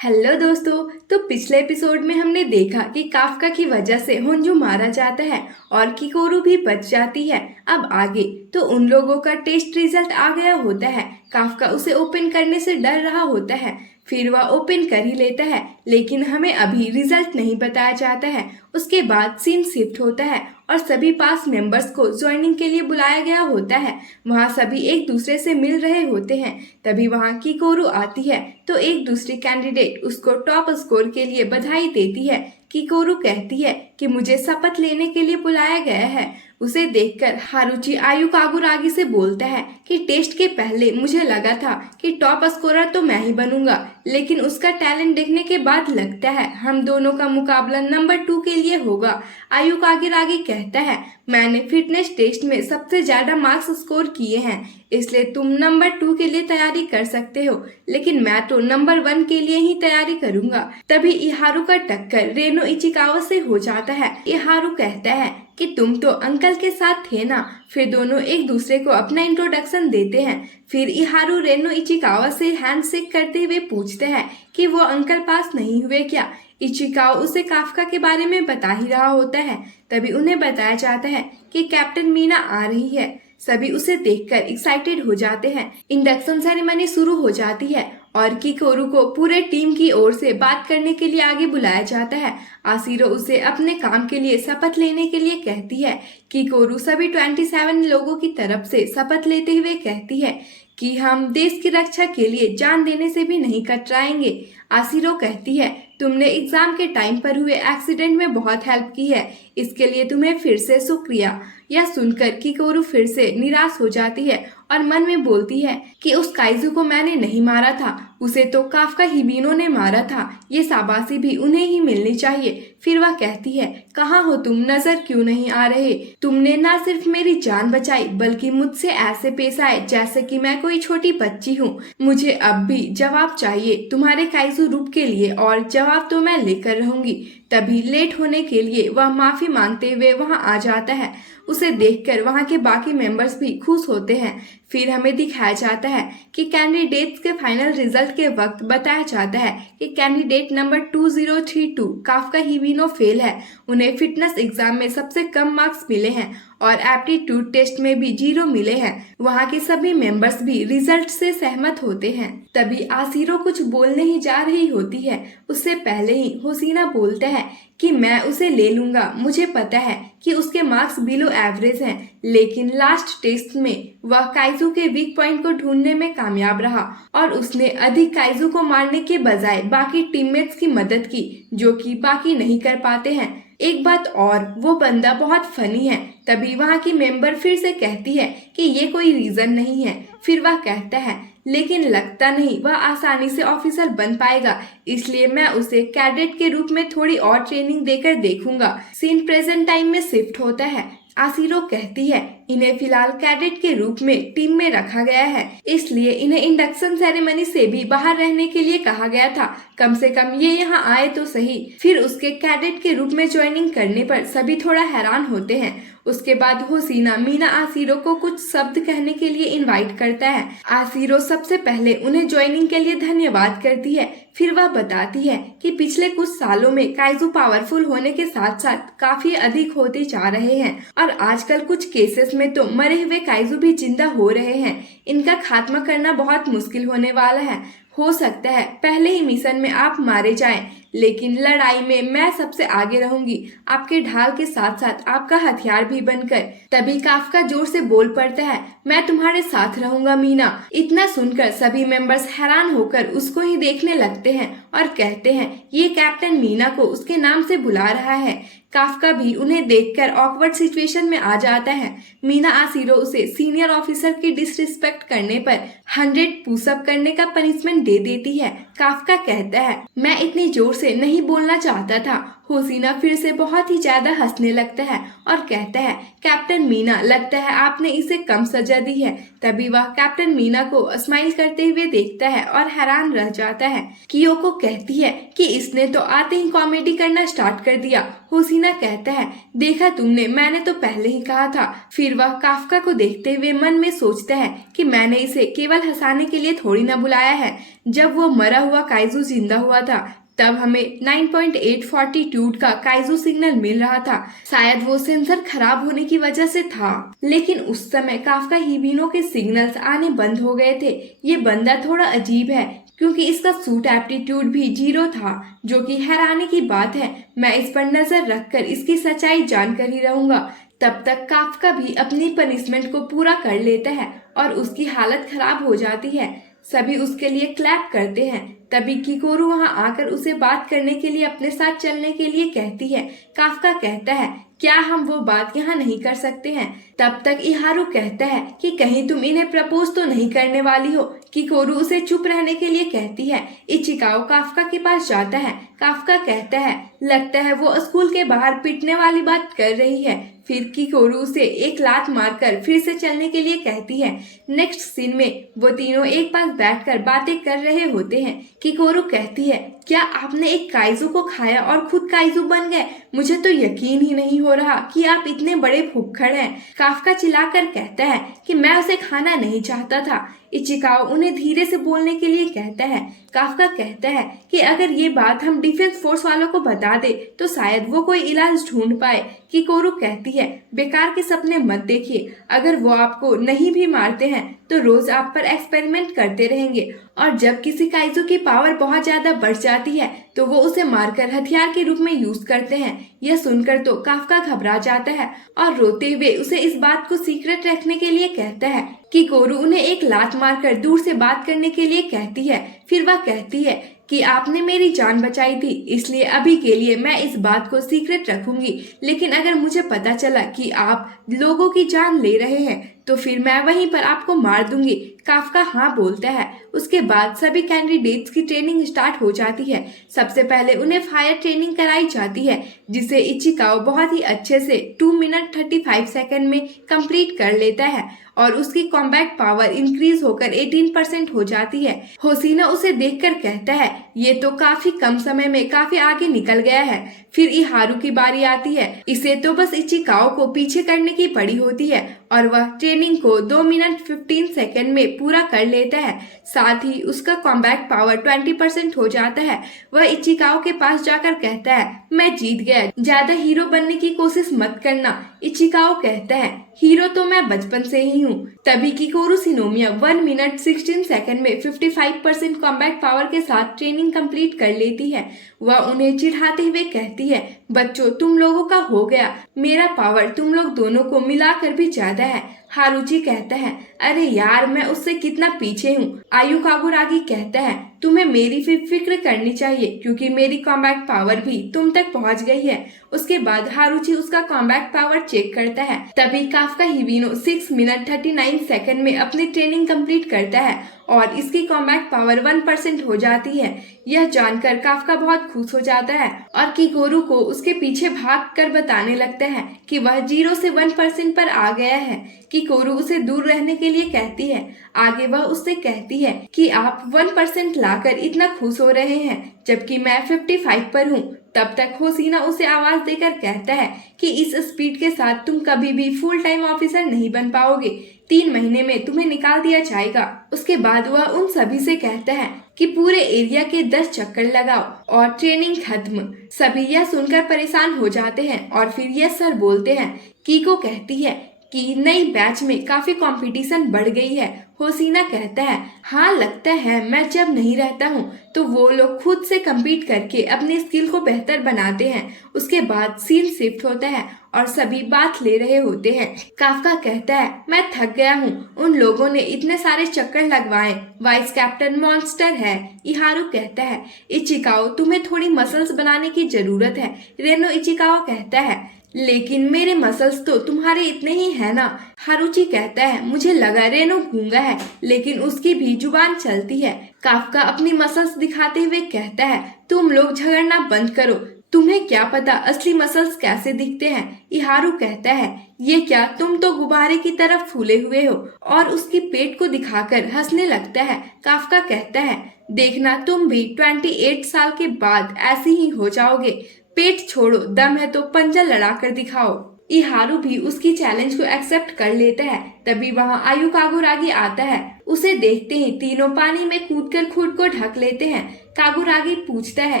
Hello दोस्तों। तो पिछले एपिसोड में हमने देखा कि काफका की वजह से होंजू मारा जाता है और किकोरू भी बच जाती है। अब आगे तो उन लोगों का टेस्ट रिजल्ट आ गया होता है। काफका उसे ओपन करने से डर रहा होता है, फिर वह ओपन कर ही लेता है, लेकिन हमें अभी रिजल्ट नहीं बताया जाता है। उसके बाद सीन शिफ्ट होता है और सभी पास मेंबर्स को ज्वाइनिंग के लिए बुलाया गया होता है। वहाँ सभी एक दूसरे से मिल रहे होते हैं। तभी वहाँ किकोरू आती है तो एक दूसरी कैंडिडेट उसको टॉप स्कोर के लिए बधाई देती है। किकोरू कहती है कि मुझे शपथ लेने के लिए बुलाया गया है। उसे देखकर हारुची आयुकागुरागी से बोलता है कि टेस्ट के पहले मुझे लगा था कि टॉप स्कोरर तो मैं ही बनूंगा, लेकिन उसका टैलेंट देखने के बाद लगता है हम दोनों का मुकाबला नंबर 2 के लिए होगा। आयुकागुरागी कहता है, मैंने फिटनेस टेस्ट में सबसे ज्यादा मार्क्स स्कोर किए हैं, इसलिए तुम नंबर 2 के लिए तैयारी कर सकते हो, लेकिन मैं तो नंबर 1 के लिए ही तैयारी करूंगा। तभी इहारू का टक्कर रेनो इचिकावा से हो जाता है। इहारू कहता है कि तुम तो अंकल के साथ थे ना। फिर दोनों एक दूसरे को अपना इंट्रोडक्शन देते हैं। फिर इहारू रेनो इचिकावा से हैंडशेक करते हुए पूछते हैं कि वो अंकल पास नहीं हुए क्या। इचिकावा उसे काफका के बारे में बता ही रहा होता है। तभी उन्हें बताया जाता है कि कैप्टन मीना आ रही है। सभी उसे देखकर एक्साइटेड हो जाते हैं। इंडक्शन सेरेमनी शुरू हो जाती है और किकोरू को पूरे टीम की ओर से बात करने के लिए आगे बुलाया जाता है। आशिरो उसे अपने काम के लिए शपथ लेने के लिए कहती है। किकोरू सभी 27 लोगों की तरफ से शपथ लेते हुए कहती है कि हम देश की रक्षा के लिए जान देने से भी नहीं कतराएंगे। आशिरो कहती है, तुमने एग्जाम के टाइम पर हुए एक्सीडेंट में बहुत हेल्प की है, इसके लिए तुम्हें फिर से शुक्रिया। यह सुनकर किकोरू फिर से निराश हो जाती है और मन में बोलती है कि उस काइजू को मैंने नहीं मारा था, उसे तो काफका हिबिनो ने मारा था। ये शाबाशी भी उन्हें ही मिलनी चाहिए। फिर वह कहती है, कहाँ हो तुम, नजर क्यों नहीं आ रहे? तुमने न सिर्फ मेरी जान बचाई बल्कि मुझसे ऐसे पेश आए जैसे कि मैं कोई छोटी बच्ची हूँ। मुझे अब भी जवाब चाहिए तुम्हारे काइजू रूप के लिए, और जवाब तो मैं लेकर रहूंगी। तभी लेट होने के लिए वह माफी मांगते हुए वहां आ जाता है। उसे देखकर वहां के बाकी मेंबर्स भी खुश होते हैं। फिर हमें दिखाया जाता है कि कैंडिडेट्स के फाइनल रिजल्ट के वक्त बताया जाता है कि कैंडिडेट नंबर 2032 काफका हिबिनो फेल है। उन्हें फिटनेस एग्जाम में सबसे कम मार्क्स मिले हैं और एप्टीट्यूड टेस्ट में भी 0 मिले हैं। वहाँ के सभी मेंबर्स भी रिजल्ट से सहमत होते हैं। तभी आशिरो कुछ बोलने ही जा रही होती है, उससे पहले ही होसीना बोलता है कि मैं उसे ले लूंगा। मुझे पता है कि उसके मार्क्स बिलो एवरेज हैं, लेकिन लास्ट टेस्ट में वह काइजू के वीक पॉइंट को ढूंढने में कामयाब रहा और उसने अधिक काइजू को मारने के बजाय बाकी टीममेट्स की मदद की, जो कि बाकी नहीं कर पाते हैं। एक बात और, वो बंदा बहुत फनी है। तभी वहाँ की मेंबर फिर से कहती है कि ये कोई रीजन नहीं है। फिर वह कहता है, लेकिन लगता नहीं वह आसानी से ऑफिसर बन पाएगा, इसलिए मैं उसे कैडेट के रूप में थोड़ी और ट्रेनिंग देकर देखूंगा। सीन प्रेजेंट टाइम में शिफ्ट होता है। आशिरो कहती है, इन्हें फिलहाल कैडेट के रूप में टीम में रखा गया है, इसलिए इन्हें इंडक्शन सेरेमनी से भी बाहर रहने के लिए कहा गया था। कम से कम ये यहाँ आए तो सही। फिर उसके कैडेट के रूप में ज्वाइनिंग करने पर सभी थोड़ा हैरान होते हैं। उसके बाद होसीना मीना आशिरो को कुछ शब्द कहने के लिए इनवाइट करता है। आशिरो सबसे पहले उन्हें ज्वाइनिंग के लिए धन्यवाद करती है। फिर वह बताती है कि पिछले कुछ सालों में काइजू पावरफुल होने के साथ साथ काफी अधिक होते जा रहे हैं और आजकल कुछ केसेस में तो मरे हुए काइजू भी जिंदा हो रहे हैं। इनका खात्मा करना बहुत मुश्किल होने वाला है। हो सकता है पहले ही मिशन में आप मारे जाएं, लेकिन लड़ाई में मैं सबसे आगे रहूंगी, आपके ढाल के साथ साथ आपका हथियार भी बनकर। तभी काफका जोर से बोल पड़ता है, मैं तुम्हारे साथ रहूंगा मीना। इतना सुनकर सभी मेंबर्स हैरान होकर उसको ही देखने लगते हैं और कहते हैं, ये कैप्टन मीना को उसके नाम से बुला रहा है। काफका भी उन्हें देखकर ऑकवर्ड सिचुएशन में आ जाता है। मीना आशिरो उसे सीनियर ऑफिसर की डिसरिस्पेक्ट करने पर 100 पुशअप करने का पनिशमेंट दे देती है। काफका कहता है, मैं इतनी जोर से नहीं बोलना चाहता था, होसीना फिर से बहुत ही ज्यादा हंसने लगता है और कहता है, कैप्टन मीना, लगता है आपने इसे कम सजा दी है। तभी वह कैप्टन मीना को स्माइल करते हुए देखता है और हैरान रह जाता है। कियोको कहती है कि इसने तो आते ही कॉमेडी करना स्टार्ट कर दिया। होसीना कहता है, देखा तुमने, मैंने तो पहले ही कहा था। फिर वह काफका को देखते हुए मन में सोचता है कि मैंने इसे केवल हंसाने के लिए थोड़ी ना बुलाया है। जब वो मरा हुआ काइजू जिंदा हुआ था तब हमें 9.8 फॉर्टीट्यूड का काइजू सिग्नल मिल रहा था। शायद वो सेंसर खराब होने की वजह से था, लेकिन उस समय काफका हिबिनो के सिग्नल्स आने बंद हो गए थे। ये बंदा थोड़ा अजीब है क्योंकि इसका सूट एप्टीट्यूड भी 0 था, जो कि हैरानी की बात है। मैं इस पर नजर रखकर इसकी सच्चाई जानकर ही रहूंगा। तब तक काफका भी अपनी पनिशमेंट को पूरा कर लेता है और उसकी हालत खराब हो जाती है। सभी उसके लिए क्लैप करते हैं। तभी किकोरू वहां आकर उसे बात करने के लिए अपने साथ चलने के लिए कहती है। काफका कहता है, क्या हम वो बात यहाँ नहीं कर सकते हैं? तब तक इहारू कहता है कि कहीं तुम इन्हें प्रपोज तो नहीं करने वाली हो। किकोरू उसे चुप रहने के लिए कहती है। इचिकाओ काफका के पास जाता है। काफका कहता है, लगता है वो स्कूल के बाहर पीटने वाली बात कर रही है। फिर किकोरू उसे एक लात मारकर फिर से चलने के लिए कहती है। नेक्स्ट सीन में वो तीनों एक पास बैठकर बातें कर रहे होते हैं। किकोरू कहती है, क्या आपने एक काइजू को खाया और खुद काइजू बन गए? मुझे तो यकीन ही नहीं हो रहा कि आप इतने बड़े भुक्खड़ हैं। काफका चिल्लाकर कहता है कि मैं उसे खाना नहीं चाहता था। इचिकाओ उन्हें धीरे से बोलने के लिए कहता है। काफका कहता है कि अगर ये बात हम डिफेंस फोर्स वालों को बता दे तो शायद वो कोई इलाज ढूंढ पाए। किकोरू कहती है, बेकार के सपने मत देखिए। अगर वो आपको नहीं भी मारते हैं तो रोज आप पर एक्सपेरिमेंट करते रहेंगे, और जब किसी काइजू की पावर बहुत ज्यादा बढ़ जाती है तो वो उसे मारकर हथियार के रूप में यूज करते हैं। यह सुनकर तो काफका घबरा जाता है और रोते हुए उसे इस बात को सीक्रेट रखने के लिए कहता है। किकोरू उन्हें एक लात मारकर दूर से बात करने के लिए कहती है। फिर वह कहती है कि आपने मेरी जान बचाई थी, इसलिए अभी के लिए मैं इस बात को सीक्रेट रखूंगी, लेकिन अगर मुझे पता चला कि आप लोगों की जान ले रहे हैं तो फिर मैं वहीं पर आपको मार दूंगी। काफका हाँ बोलता है। उसके बाद सभी कैंडिडेट्स की ट्रेनिंग स्टार्ट हो जाती है। सबसे पहले उन्हें फायर ट्रेनिंग कराई जाती है, जिसे इचिकाओ बहुत ही अच्छे से 2 मिनट 35 सेकंड में कंप्लीट कर लेता है और उसकी कॉम्बैट पावर इंक्रीज होकर 18% हो जाती है। होसीना उसे देखकर कहता है, ये तो काफी कम समय में काफी आगे निकल गया है। फिर इहारू की बारी आती है। इसे तो बस इचिकाओ को पीछे करने की पड़ी होती है और वह ट्रेनिंग को 2 मिनट 15 सेकंड में पूरा कर लेता है। साथ ही उसका कॉम्बैट पावर 20% हो जाता है। वह इचिकाओ के पास जाकर कहता है, मैं जीत गया, ज्यादा हीरो बनने की कोशिश मत करना। इचिकाओ कहता है, हीरो तो मैं बचपन से ही हूँ। तभी किकोरू शिनोमिया 1 मिनट 16 सेकंड में 55% कॉम्बैट पावर के साथ ट्रेनिंग कंप्लीट कर लेती है। वह उन्हें चिढ़ाते हुए कहती है, बच्चों तुम लोगों का हो गया, मेरा पावर तुम लोग दोनों को मिलाकर भी ज्यादा है। हारुची कहता है, अरे यार मैं उससे कितना पीछे हूँ। आयु काबुरागी कहता है, तुम्हें मेरी फिक्र करनी चाहिए क्योंकि मेरी कॉम्बैट पावर भी तुम तक पहुँच गई है। उसके बाद हारुची उसका कॉम्बैट पावर चेक करता है। तभी काफका हिबिनो 6 मिनट 39 सेकंड में अपनी ट्रेनिंग कंप्लीट करता है और इसकी कॉम्बैट पावर 1% हो जाती है। यह जानकर काफका बहुत खुश हो जाता है और किकोरू को उसके पीछे भाग कर बताने लगता है कि वह 0 से 1% पर आ गया है। किकोरू उसे दूर रहने के लिए कहती है। आगे वह उससे कहती है कि आप 1% लाकर इतना खुश हो रहे हैं जबकि मैं 55 पर हूँ। तब तक होसीना उसे आवाज देकर कहता है कि इस स्पीड के साथ तुम कभी भी फुल टाइम ऑफिसर नहीं बन पाओगे। 3 महीने में तुम्हें निकाल दिया जाएगा। उसके बाद वह उन सभी से कहता है कि पूरे एरिया के 10 चक्कर लगाओ और ट्रेनिंग खत्म। सभी यह सुनकर परेशान हो जाते हैं और फिर यह सर बोलते हैं। कीको कहती है कि नई बैच में काफी कंपटीशन बढ़ गई है। होसीना कहता है, हाँ लगता है मैं जब नहीं रहता हूँ तो वो लोग खुद से कम्पीट करके अपनी स्किल को बेहतर बनाते हैं। उसके बाद सीन शिफ्ट होता है और सभी बात ले रहे होते हैं। काफका कहता है, मैं थक गया हूँ, उन लोगों ने इतने सारे चक्कर लगवाए, वाइस कैप्टन मॉन्स्टर है। इहारू कहता है, इचिकाओ तुम्हें थोड़ी मसल्स बनाने की जरूरत है। रेनो इचिकाओ कहता है, लेकिन मेरे मसल्स तो तुम्हारे इतने ही है ना। हारुची कहता है, मुझे लगा रेनो गूंगा है लेकिन उसकी भी जुबान चलती है। काफका अपनी मसल्स दिखाते हुए कहता है, तुम लोग झगड़ना बंद करो। तुम्हें क्या पता असली मसल्स कैसे दिखते हैं। इहारू कहता है, ये क्या, तुम तो गुब्बारे की तरह फूले हुए हो, और उसकी पेट को दिखाकर हंसने लगता है। काफका कहता है, देखना तुम भी 28 साल के बाद ऐसे ही हो जाओगे। पेट छोड़ो, दम है तो पंजा लड़ा कर दिखाओ। इहारू भी उसकी चैलेंज को एक्सेप्ट कर लेता है। तभी वहाँ आयु कागुरागी आता है। उसे देखते ही तीनों पानी में कूदकर खुद को ढक लेते हैं। कागुरागी पूछता है,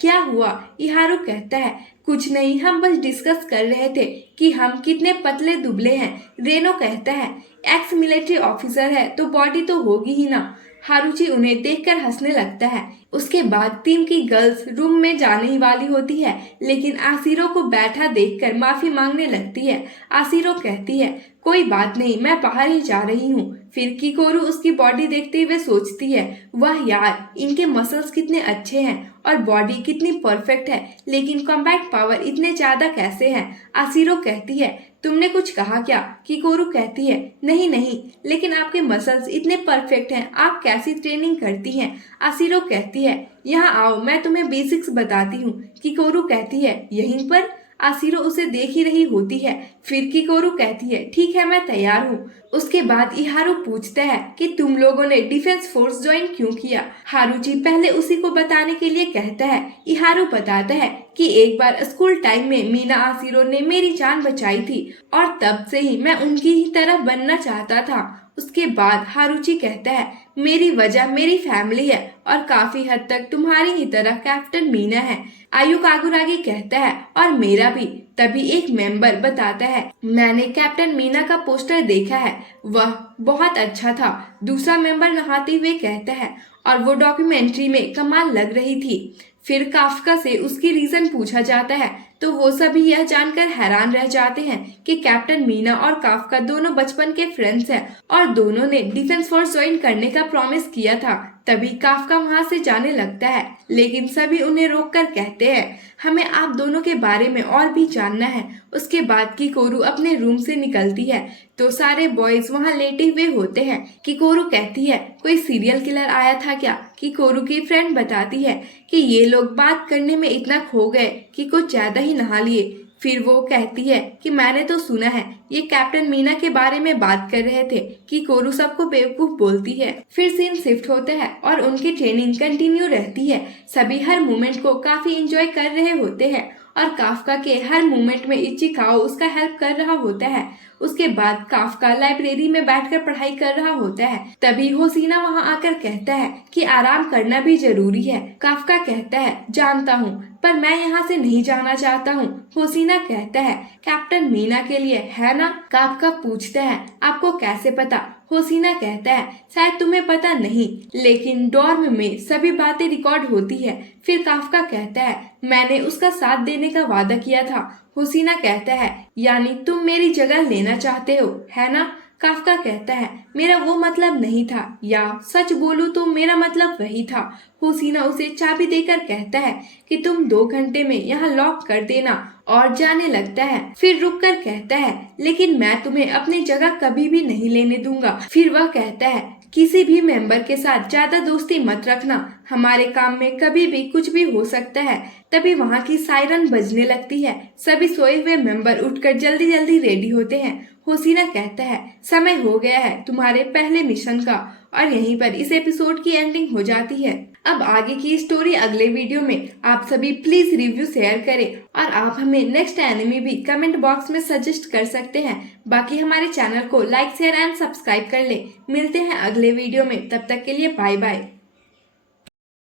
क्या हुआ? इहारू कहता है, कुछ नहीं, हम बस डिस्कस कर रहे थे कि हम कितने पतले दुबले हैं। रेनो कहता है, एक्स मिलिट्री ऑफिसर है तो बॉडी तो होगी ही ना। हारुचि उन्हें देखकर हंसने लगता है। उसके बाद टीम की गर्ल्स रूम में जाने ही वाली होती है, लेकिन आसिरो को बैठा देखकर माफी मांगने लगती है। आसिरो कहती है, कोई बात नहीं, मैं बाहर ही जा रही हूँ। फिर किकोरू उसकी बॉडी देखते हुए सोचती है, वाह यार, इनके मसल्स कितने अच्छे हैं और बॉडी कितनी परफेक्ट है, लेकिन कॉम्बैट पावर इतने ज्यादा कैसे हैं? आसिरो कहती है, तुमने कुछ कहा क्या? किकोरू कहती है, नहीं नहीं, लेकिन आपके मसल्स इतने परफेक्ट हैं, आप कैसी ट्रेनिंग करती हैं? आसिरो कहती है, यहाँ आओ, मैं तुम्हें बेसिक्स बताती हूँ। किकोरू कहती है, यहीं पर? आसिरो उसे देख ही रही होती है। फिर किकोरू कहती है, ठीक है, मैं तैयार हूँ। उसके बाद इहारू पूछता है कि तुम लोगों ने डिफेंस फोर्स ज्वाइन क्यों किया? हारुची पहले उसी को बताने के लिए कहता है। इहारू बताता है कि एक बार स्कूल टाइम में मीना आसिरो ने मेरी जान बचाई थी और तब से ही मैं उनकी ही तरह बनना चाहता था। उसके बाद हारुची कहता है, मेरी वजह मेरी फैमिली है और काफी हद तक तुम्हारी ही तरह कैप्टन मीना है। आयु कागुरागी कहता है, और मेरा भी। तभी एक मेंबर बताता है, मैंने कैप्टन मीना का पोस्टर देखा है, वह बहुत अच्छा था। दूसरा मेंबर नहाते हुए कहता है, और वो डॉक्यूमेंट्री में कमाल लग रही थी। फिर काफका से उसकी रीजन पूछा जाता है तो वो सभी यह जानकर हैरान रह जाते हैं कि कैप्टन मीना और काफका दोनों बचपन के फ्रेंड्स हैं और दोनों ने डिफेंस फोर्स ज्वाइन करने का प्रॉमिस किया था। तभी काफका वहाँ से जाने लगता है, लेकिन सभी उन्हें रोककर कहते हैं, हमें आप दोनों के बारे में और भी जानना है। उसके बाद किकोरू अपने रूम से निकलती है तो सारे बॉयज वहाँ लेटे हुए होते हैं। किकोरू कहती है, कोई सीरियल किलर आया था क्या? किकोरू की फ्रेंड बताती है कि ये लोग बात करने में इतना खो गए कि कुछ ज्यादा ही नहा लिए। फिर वो कहती है कि मैंने तो सुना है ये कैप्टन मीना के बारे में बात कर रहे थे। कि कोरू सबको बेवकूफ बोलती है। फिर सीन शिफ्ट होता है और उनकी ट्रेनिंग कंटिन्यू रहती है। सभी हर मोमेंट को काफी एंजॉय कर रहे होते हैं और काफका के हर मोमेंट में इचिकाओ उसका हेल्प कर रहा होता है। उसके बाद काफका लाइब्रेरी में बैठकर पढ़ाई कर रहा होता है। तभी होसीना वहां आकर कहता है कि आराम करना भी जरूरी है। काफका कहता है, जानता हूँ, पर मैं यहाँ से नहीं जाना चाहता हूँ। होसीना कहता है, कैप्टन मीना के लिए है ना? काफका पूछता है, आपको कैसे पता? होसीना कहता है, शायद तुम्हें पता नहीं, लेकिन डॉर्म में सभी बातें रिकॉर्ड होती है। फिर काफका कहता है, मैंने उसका साथ देने का वादा किया था। होसीना कहता है, यानी तुम मेरी जगह लेना चाहते हो, है ना? काफका कहता है, मेरा वो मतलब नहीं था, या सच बोलूं तो मेरा मतलब वही था। होसीना उसे चाबी देकर कहता है कि तुम 2 घंटे में यहाँ लॉक कर देना और जाने लगता है। फिर रुककर कहता है, लेकिन मैं तुम्हें अपनी जगह कभी भी नहीं लेने दूंगा। फिर वह कहता है, किसी भी मेंबर के साथ ज्यादा दोस्ती मत रखना, हमारे काम में कभी भी कुछ भी हो सकता है। तभी वहाँ की सायरन बजने लगती है। सभी सोए हुए मेंबर उठकर जल्दी जल्दी रेडी होते हैं। होसीना कहता है, समय हो गया है तुम्हारे पहले मिशन का। और यहीं पर इस एपिसोड की एंडिंग हो जाती है। अब आगे की स्टोरी अगले वीडियो में। आप सभी प्लीज रिव्यू शेयर करें और आप हमें नेक्स्ट एनिमे भी कमेंट बॉक्स में सजेस्ट कर सकते हैं। बाकी हमारे चैनल को लाइक शेयर एंड सब्सक्राइब कर ले। मिलते हैं अगले वीडियो में, तब तक के लिए बाय बाय।